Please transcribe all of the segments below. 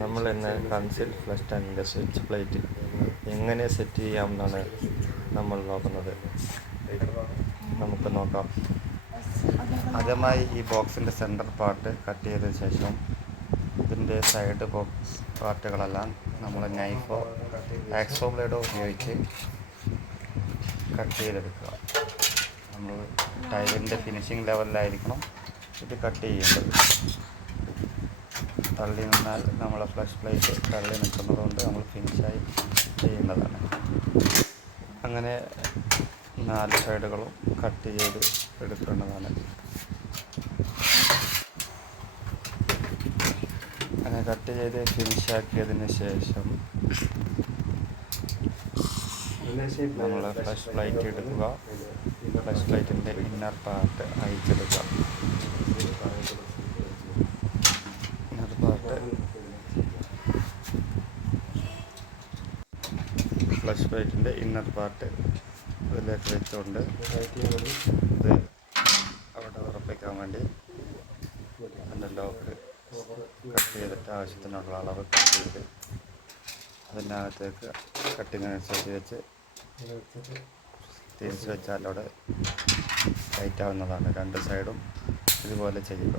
നമ്മൾ ഇന്ന് conceal flush ടാങ്കിൻ്റെ സ്വിച്ച് പ്ലേറ്റ് എങ്ങനെ സെറ്റ് ചെയ്യാമെന്നാണ് നമ്മൾ നോക്കുന്നത്. നമുക്ക് നോക്കാം. ആദ്യമായി ഈ ബോക്സിൻ്റെ സെൻറ്റർ പാർട്ട് കട്ട് ചെയ്തതിന് ശേഷം ഇതിൻ്റെ സൈഡ് പാർട്ടുകളെല്ലാം നമ്മൾ നൈഫോ ആക്സോ ബ്ലേഡോ ഉപയോഗിച്ച് കട്ട് ചെയ്തെടുക്കുക. നമ്മൾ ടൈലിൻ്റെ ഫിനിഷിംഗ് ലെവലിലായിരിക്കണം ഇത് കട്ട് ചെയ്യേണ്ടത്. തള്ളി നിന്നാൽ നമ്മളെ ഫ്ലഷ് പ്ലേറ്റ് തള്ളി നിൽക്കുന്നത് കൊണ്ട് നമ്മൾ ഫിനിഷായി ചെയ്യുന്നതാണ്. അങ്ങനെ 4 സൈഡുകളും കട്ട് ചെയ്ത് എടുക്കേണ്ടതാണ്. അങ്ങനെ കട്ട് ചെയ്ത് ഫിനിഷാക്കിയതിന് ശേഷം നമ്മൾ ഫ്ലഷ് പ്ലേറ്റ് എടുക്കുക. ഫ്ലഷ് പ്ലേറ്റിൻ്റെ ഇന്നർ പാർട്ട് അയച്ചെടുക്കുക. ഫ്ലഷ് പ്ലേറ്റിൻ്റെ ഇന്നർ പാർട്ട് ഇതിലേക്ക് വെച്ചുകൊണ്ട് ഇത് അവിടെ ഉറപ്പിക്കാൻ വേണ്ടി അതിൻ്റെ ലോക്ക് കട്ട് ചെയ്തിട്ട് ആവശ്യത്തിനുള്ള അളവ് കട്ട് ചെയ്ത് അതിനകത്തേക്ക് കട്ടിങ്ങനുസരിച്ച് വെച്ച് തിരിച്ച് വെച്ചാൽ അവിടെ ടൈറ്റ് ആവുന്നതാണ്. 2 സൈഡും ഇതുപോലെ ചെയ്യുക.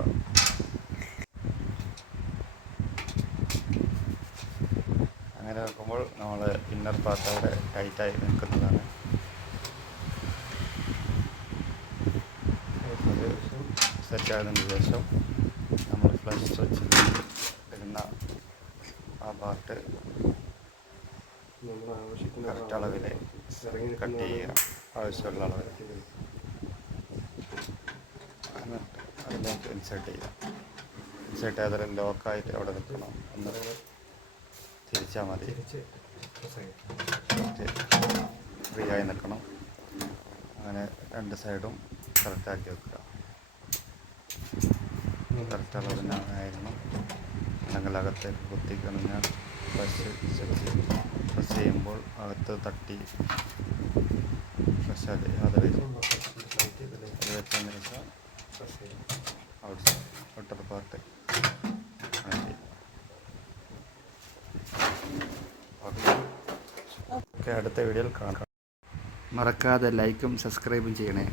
അങ്ങനെ വെക്കുമ്പോൾ നമ്മൾ ഇന്നർ പാർട്ട് അവിടെ ടൈറ്റായി നിൽക്കുന്നതാണ്. അത് സെറ്റായതിന് ശേഷം നമ്മൾ ഫ്ലഷ് സ്വിച്ച് ഇടുന്ന ആ പാർട്ട് കറക്റ്റ് അളവിൽ കട്ട് ചെയ്യുക. ആവശ്യമുള്ള അളവിൽ എന്നിട്ട് അതിലേക്ക് ഇൻസേർട്ട് ചെയ്യുക. ഇൻസേർട്ട് ചെയ്താൽ ലോക്കായിട്ട് അവിടെ നിൽക്കണം. ഒന്ന് തിരിച്ചാൽ മതി. ഫ്രീ ആയി നിൽക്കണം. അങ്ങനെ 2 സൈഡും കറക്റ്റാക്കി വെക്കുക. കറക്റ്റ് അളവിനായിരുന്നു. അല്ലെങ്കിൽ അകത്തേക്ക് കുത്തിക്കഴിഞ്ഞാൽ പ്രസ് ചെയ്യുമ്പോൾ അകത്ത് തട്ടി പ്രസ് അത് വെച്ചതിന് ശേഷം ഔട്ടർ പാർട്ട് അടുത്ത വീഡിയോയിൽ കാണാം. മറക്കാതെ ലൈക്കും സബ്സ്ക്രൈബും ചെയ്യണേ.